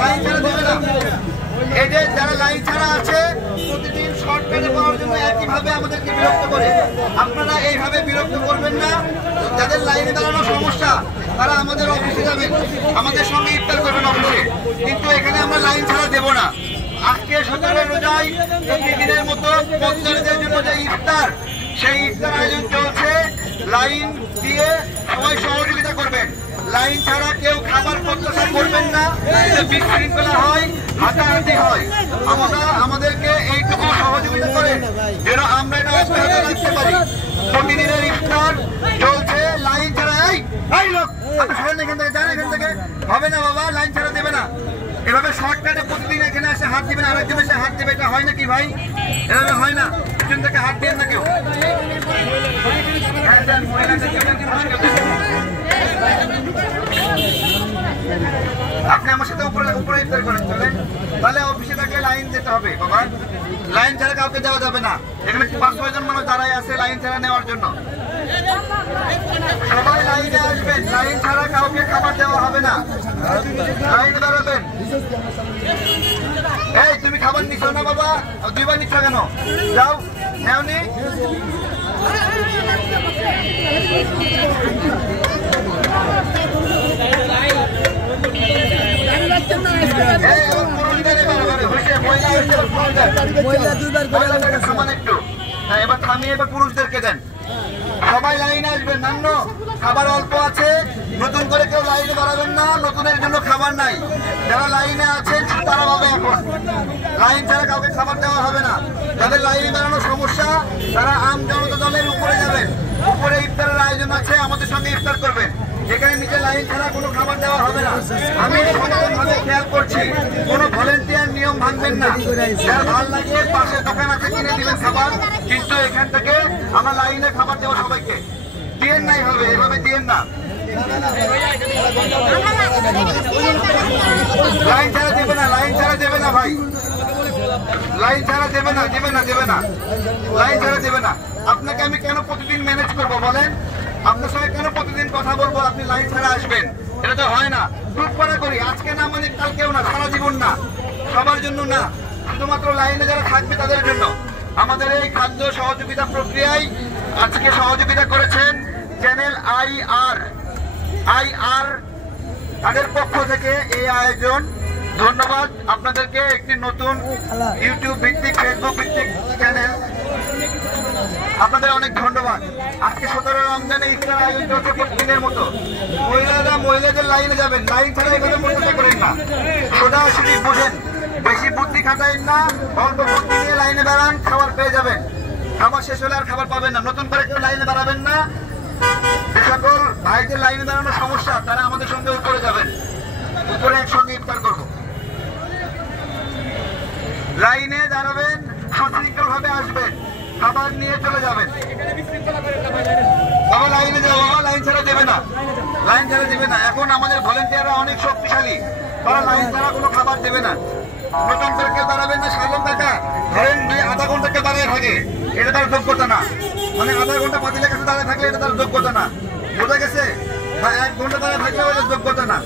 Line ছাড়া দেবে না। এই যে যারা লাইন ছাড়া আছে প্রতিদিন শর্টকাটে পাওয়ার জন্য একইভাবে আমাদেরকে বিরক্ত করে, আপনারা এইভাবে বিরক্ত করবেন না। যাদের লাইনে দাঁড়ানোর সমস্যা তারা আমাদের অফিসে যাবেন, আমাদের সঙ্গে ইফতার করবেন অফিসে, কিন্তু এখানে আমরা লাইন ছাড়া দেব না। আজকে 17 রোজায় প্রতিদিনের মতো পদ্মারীদের জন্য যে ইফতার, সেই ইফতার আয়োজন চলছে। লাইন দিয়ে সবাই সহযোগিতা করবেন, লাইন ছাড়া কেউ খাবার প্রত্যাশা করবেন না, বিশৃঙ্খলা হয়, হাতাহাতি হয়। আমাদেরকে এইটুকু সহযোগিতা করেন যেন আমরা এটা অব্যাহত রাখতে পারি। প্রতিদিনের ইফতার চলছে লাইন ছাড়া। এই লোক এখান থেকে যান, এখান থেকে হবে না বাবা, লাইন ছাড়া দেবে না। এভাবে শর্টকাটে প্রতিদিন এখানে এসে হাত দিবেন, আরেকজন এসে হাত দেবে, এটা হয় নাকি ভাই? এভাবে হয় না, পিছন থেকে হাত দেন না কেউ। আপনি আমার সাথে উপরে উপরে ইফতার করেন, চলেন। তাহলে অফিসে থাকলে লাইন যেতে হবে বাবা, লাইন ছাড়া কাউকে দেওয়া যাবে না। এখানে 5-6 জন মানুষ দাঁড়ায় আছে লাইন ছাড়া নেওয়ার জন্য। সবাই লাইনে আসবেন, লাইন ছাড়া কাউকে খাবার দেওয়া হবে না। লাইনে দাঁড়াবেন। এই তুমি খাবার নিচ্ছ না বাবা, 2বার নিচ্ছ কেন? যাও, নেওনি। এবার থামিয়ে এবার পুরুষদেরকে দেন। সবাই লাইনে আসবেন, নান্ন খাবার অল্প আছে, নতুন করে কেউ লাইনে দাঁড়াবেন না, নতুনের জন্য খাবার নাই। যারা লাইনে আছেন তারা পাবে, এখন লাইন ছাড়া কাউকে খাবার দেওয়া হবে না। যাদের লাইনে দাঁড়ানোর সমস্যা তারা আম জনতা দলের উপরে যাবেন, উপরে ইফতারের আয়োজন আছে, আমাদের সঙ্গে ইফতার করবেন। এখানে নিচে লাইন ছাড়া কোনো খাবার দেওয়া হবে না। আমি সচেতনভাবে খেয়াল করছি, কোনো ভলেন্টিয়ার নিয়ম ভাঙবেন না। যার ভালো লাগে পাশে দোকান আছে কিনে দিবেন খাবার, কিন্তু এখান থেকে আমরা লাইনে খাবার দেবো সবাইকে। দিয়েন নাই হবে, এভাবে দিয়েন না। লাইন ছাড়া দেবে না, লাইন ছাড়া দেবে না ভাই, লাইন ছাড়া দেবে না, দেবে না, দেবে না, লাইন ছাড়া দেবে না। আপনাকে আমি কেন প্রতিদিন ম্যানেজ করবো বলেন? আপনার সঙ্গে কেন প্রতিদিন কথা বলবো আপনি লাইন ছাড়া আসবেন? এটা তো হয় না। গ্রুপ করা করি, আজকে না মানে কালকেও না, সারা জীবন না, সবার জন্য না, শুধুমাত্র লাইনে যারা থাকবে তাদের জন্য। আমাদের এই খাদ্য সহযোগিতা প্রক্রিয়ায় আজকে সহযোগিতা করেছেন চ্যানেল আইআর, তাদের পক্ষ থেকে এই আয়োজন। ধন্যবাদ আপনাদেরকে। একটি নতুন ইউটিউব ভিত্তিক, ফেসবুক ভিত্তিক চ্যানেল, আপনাদের অনেক ধন্যবাদ। আজকে 17 রমজানে ইফতার আয়োজন চলছে প্রতিদিনের মতো। মহিলাদের লাইনে যাবেন, লাইন ছাড়া এখানে প্রচেষ্টা করেন না, সোজাসুজি বুঝেন, বেশি বুদ্ধি খাটাইন না, অল্প বুদ্ধি নিয়ে লাইনে দাঁড়ান, খাবার পেয়ে যাবেন। খাবার শেষ হলে আর খাবার পাবেন না। নতুন করে কেউ লাইনে দাঁড়াবেন না। যে সকল ভাইদের লাইনে দাঁড়ানোর সমস্যা তারা আমাদের সঙ্গে উপরে যাবেন, উপরে একসঙ্গে ইফতার করবো। লাইনে দাঁড়াবেন, সুশৃঙ্খল ভাবে আসবেন, খাবার নিয়ে চলে যাবেন। বাবা লাইনে যাও, বাবা লাইন ছাড়া দেবে না, লাইন ছাড়া দেবে না। এখন আমাদের ভলেন্টিয়াররা অনেক শক্তিশালী, তারা লাইন ছাড়া কোনো খাবার দেবে না। নতুন করে কেউ দাঁড়াবেন না। সালন টাকা ধরেন আধা ঘন্টা কেউ দাঁড়িয়ে থাকে, এটা তার যোগ্যতা না। মানে আধা ঘন্টা পাতিলের কাছে দাঁড়িয়ে থাকলে এটা তার যোগ্যতা না, বোঝা গেছে? বা 1 ঘন্টা দাঁড়িয়ে থাকলে ওটা যোগ্যতা না।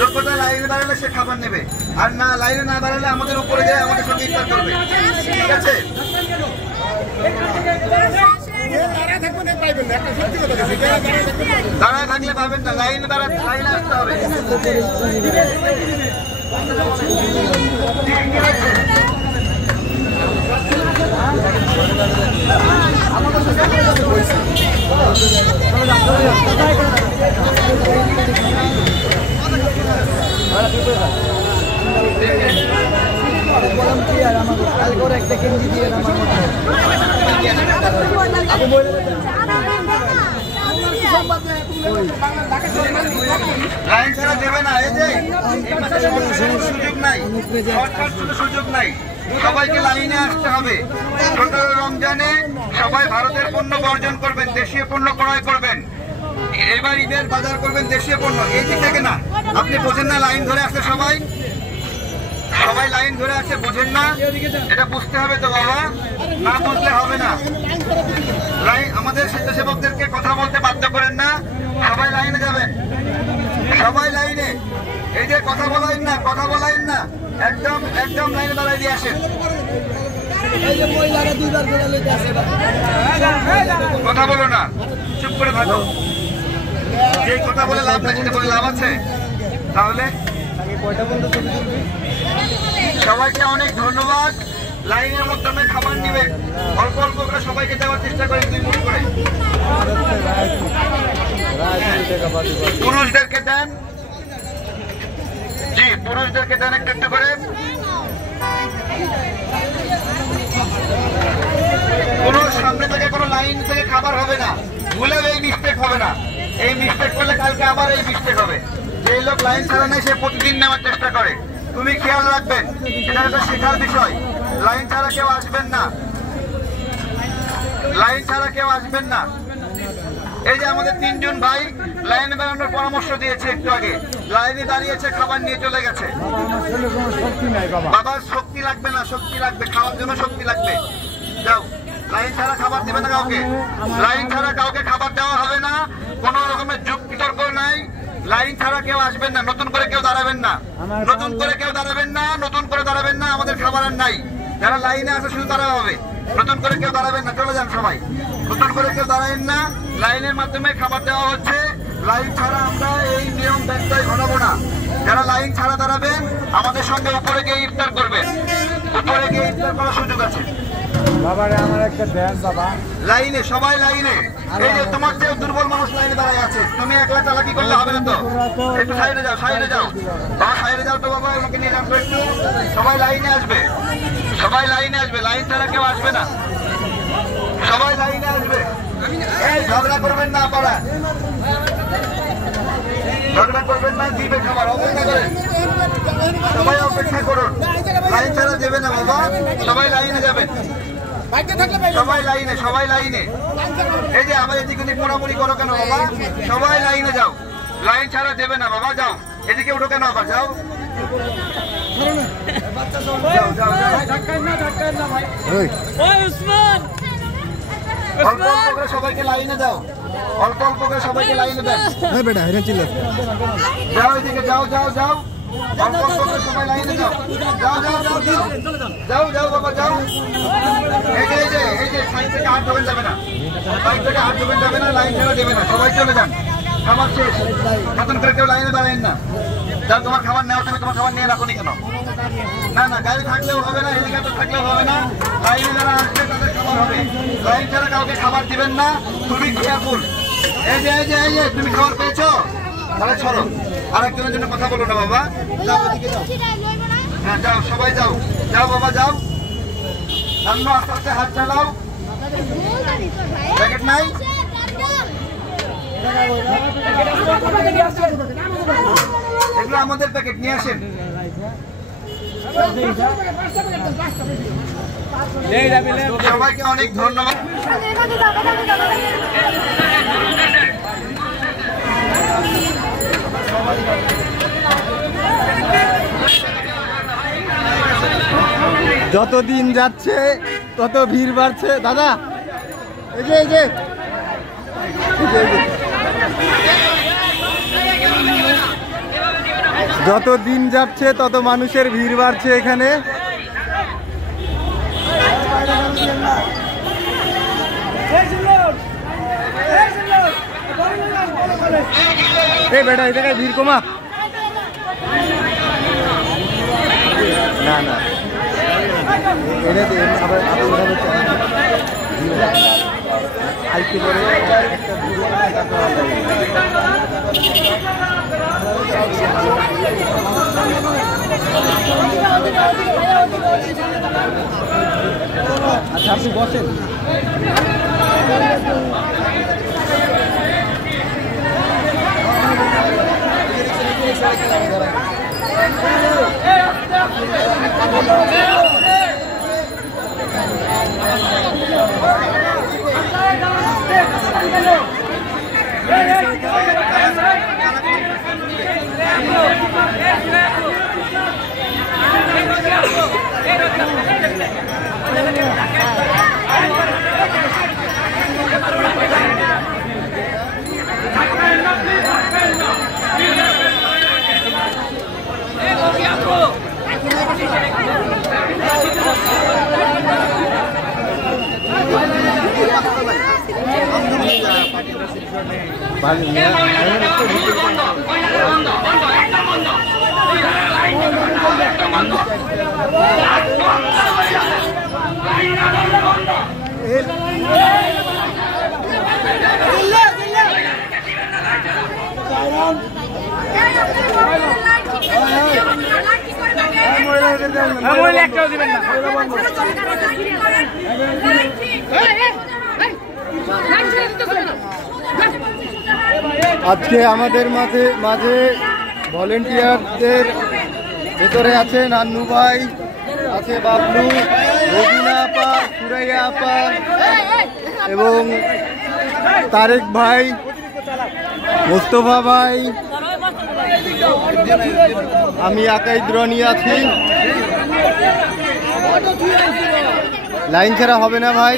যোগ্যতা লাইনে দাঁড়ালে সে খাবার নেবে, আর না লাইনে না দাঁড়ালে আমাদের উপরে যায় আমাদের সঙ্গে ইফতার করবে, ঠিক আছে? দাঁড়ায় থাকলে পাবেন না, লাইনে লাইনে আসতে হবে। লাইন ছাড়া দেবে না। এই যে সুযোগ নাই, সুযোগ নাই, সবাইকে লাইনে আসতে হবে। 17 রমজানে সবাই ভারতের পণ্য বর্জন করবেন, দেশীয় পণ্য ক্রয় করবেন। এবার ঈদের বাজার করবেন দেশীয় পণ্য। এই দিক থেকে না, আপনি বোঝেন না লাইন ধরে আসছে সবাই, সবাই লাইন ধরে আসছে, বোঝেন না? এটা বুঝতে হবে তো বাবা, না বুঝলে হবে না। লাইন আমাদের স্বেচ্ছাসেবকদেরকে কথা বলতে বাধ্য করেন না, সবাই লাইনে যাবেন। সবাই লাইনে। এই যে কথা বলাইন না, কথা বলাইন না, একদম একদম লাইনে দাঁড়াই দিয়ে আসেন। কথা বলো না, চুপ করে থাকো। যে কথা বলে লাভ নাই, সেটা বলে লাভ আছে? তাহলে সবাইকে অনেক ধন্যবাদ। লাইনের মাধ্যমে খাবার নিবে, অল্প অল্প করে সবাইকে দেওয়ার চেষ্টা করেন, 2 মুঠ করে। পুরুষদেরকে দেন, জি পুরুষদেরকে দেন একটু একটু করে। কোনো সামনে থেকে কোনো লাইন থেকে খাবার হবে না, ভুলেও এই মিস্টেক হবে না। এই মিস্টেক করলে কালকে আবার এই মিস্টেক হবে। যে লোক লাইন ছাড়া নেই সে প্রতিদিন নেওয়ার চেষ্টা করে। তুমি খেয়াল রাখবেন, এটা একটা শেখার বিষয়। লাইন ছাড়া কেউ আসবেন না, লাইন ছাড়া কেউ আসবেন না। এই যে আমাদের 3 জন ভাই লাইনে দাঁড়ানোর পরামর্শ দিয়েছে, একটু আগে লাইনে দাঁড়িয়েছে, খাবার নিয়ে চলে গেছে। বাবার শক্তি লাগবে না, শক্তি লাগবে, খাওয়ার জন্য শক্তি লাগবে। যাও, লাইন ছাড়া খাবার দেবে না কাউকে, লাইন ছাড়া কাউকে খাবার দেওয়া হবে না। কোনো রকমের যুগ বিতর্ক নাই, লাইন ছাড়া কেউ আসবেন না, নতুন করে কেউ দাঁড়াবেন না, নতুন করে কেউ দাঁড়াবেন না, নতুন করে দাঁড়াবেন না। আমাদের খাবার আর নাই, যারা লাইনে আছে শুধু তারা হবে, নতুন করে কেউ দাঁড়াবেন না, চলে যান সবাই। নতুন করে কেউ দাঁড়াবেন না, লাইনের মাধ্যমে খাবার দেওয়া হচ্ছে। লাইন ছাড়া আমরা এই নিয়ম ব্যত্যয় ঘটাবো না। যারা লাইন ছাড়া দাঁড়াবেন আমাদের সঙ্গে উপরে গিয়ে ইফতার করবেন, উপরে গিয়ে ইফতার করার সুযোগ আছে। বাবারে আমার একটা দেন বাবা, লাইনে সবাই লাইনে। এই যে তোমার যে দুর্বল মানুষ লাইনে দাঁড়ায় আছে, তুমি একলা চালাকি করলে হবে না তো। একটু সাইডে যাও, সাইডে যাও বাবা, সাইডে যাও তো বাবা, আমাকে নিয়ে যান তো একটু। সবাই লাইনে আসবে, সবাই লাইনে আসবে, লাইন ছাড়া কেউ আসবে না, সবাই লাইনে আসবে। এই ঝগড়া করবেন না পাড়া, ঝগড়া করবেন না, দিবে খাবার, অপেক্ষা করেন, সবাই অপেক্ষা করুন। লাইন ছাড়া দেবে না বাবা, সবাই লাইনে যাবেন, সবাই লাইনে, সবাই লাইনে। এই যে আবার এদিকে পোড়াপুরি করো কেন বাবা, সবাই লাইনে যাও, লাইন ছাড়া দেবে না বাবা। যাও, এদিকে উঠো কেন আবার, যাও অল্প অল্প করে সবাইকে লাইনে দাও, অল্প অল্প করে সবাইকে লাইনে দেন। যাও এদিকে, যাও যাও যাও, অল্প অল্প করে সবাই লাইনে যাও, যাও যাও যাও যাও যাও যাও বাবা যাও। এই যে এই যে এই যে সাইড থেকে হাত ঢোকেন যাবে না, সাইড থেকে হাত ঢোকেন যাবে না, লাইন ছাড়া দেবে না, সবাই চলে যান। খাবার শেষ, নতুন করে কেউ লাইনে দাঁড়াবেন না। যাও, তোমার খাবার নেওয়া, তুমি তোমার খাবার নিয়ে রাখো নি কেন? না না, গাড়ি থাকলেও হবে না, হেলিকপ্টার থাকলেও হবে না, লাইনে যারা আসবে তাদের খাবার হবে। লাইন ছাড়া কাউকে খাবার দিবেন না, খুবই কেয়ারফুল। এই যে এই যে এই যে তুমি খাবার পেয়েছো, তাহলে ছড়ো, আরেকজনের জন্য কথা বলো না বাবা। যাও ওদিকে যাও, হ্যাঁ যাও, সবাই যাও, যাও বাবা যাও, সামনে আস্তে আস্তে হাত চালাও। প্যাকেট নাই, এগুলো আমাদের প্যাকেট, নিয়ে আসেন। সবাইকে অনেক ধন্যবাদ। যত দিন যাচ্ছে তত ভিড় বাড়ছে দাদা। এই যে এই যে যত দিন যাচ্ছে তত মানুষের ভিড় বাড়ছে এখানে। এই বেটা এই জায়গায় ভিড় কমা না না, এটা আবার আইতে পরে আচ্ছা আপনি বসেন। Hey! আজকে আমাদের মাঝে ভলেন্টিয়ারদের ভেতরে আছে নান্নু ভাই, আছে বাবলু, রবিনা আপা, সুরাইয়া আপা এবং তারেক ভাই, মোস্তফা ভাই, আমি একাই দ্রণী আছি। লাইন ছাড়া হবে না ভাই।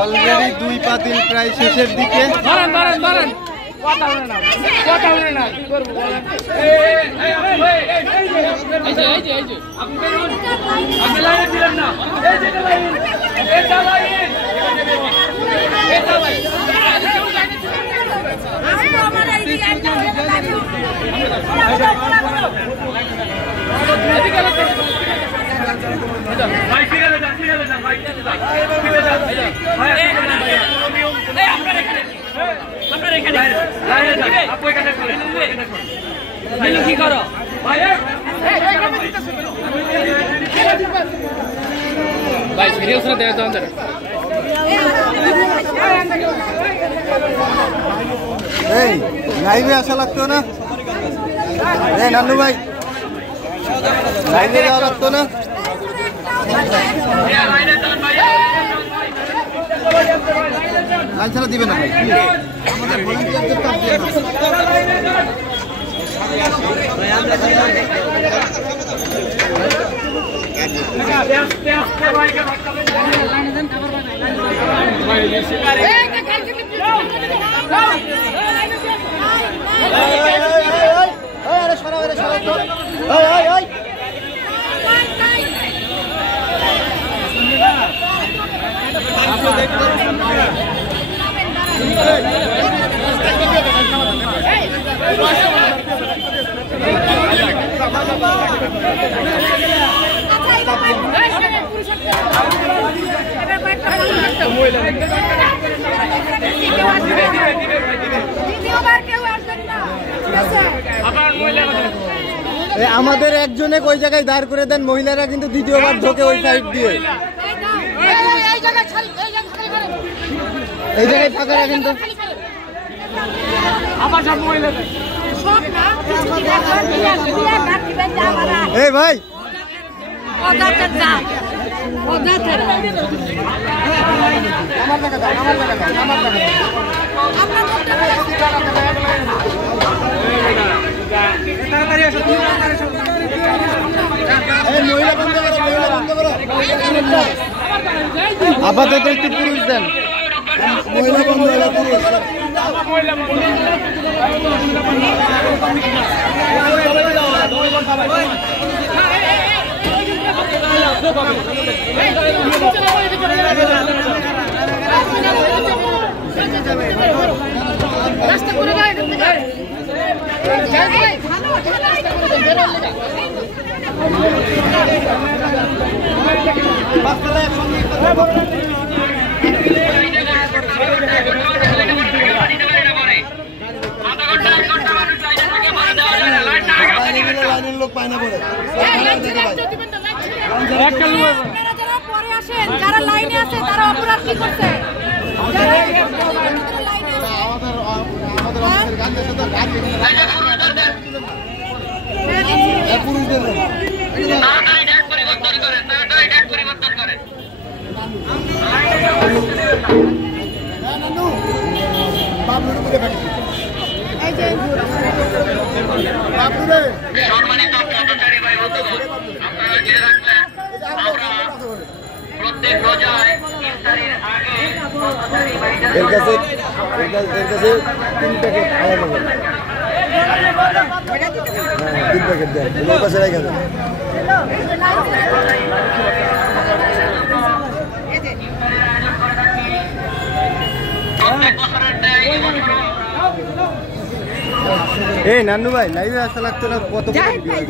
অলরেডি 2 পাতিল প্রায় শেষের দিকে। কি করো ভাই সিরিয়াস না দেয় তো अंदर এই লাইভে আসা লাগতো না? এই নান্নু ভাই, লাইভে যাওয়া লাগতো না? লাইন ছাড়া দিবে না ভাই, আমাদের ভলেন্টিয়ারদের কাজ দিয়ে আমাদের একজনে ওই জায়গায় দাঁড় করে দেন, মহিলারা কিন্তু দ্বিতীয়বার ঢোকে ওই সাইড দিয়ে। এই জায়গায় ফাঁকা রাখেন তো। এই ভাই আপাতত একটু পুরুষ দেন, মহিলা বন্ধ হলো পুরুষ। লোক পায় না বলে যারা লাইনে আছে তারা অপরাধ কি করছে? এই যে সম্মানিত পথচারী ভাই বন্ধুগণ, আপনারা জেনে রাখবেন আমরা প্রত্যেক রোজায় ইফতারের আগে পথচারী ভাইদের এর কাছে 3 প্যাকেট খাওয়া যাবে। হ্যাঁ 3 প্যাকেট দেন, ওর কাছে রেখে দেন। প্রত্যেক বছরের ন্যায় এবছরও এই নান্নু ভাই লাইভে আসা লাগতো না, কত জাহেদ ভাই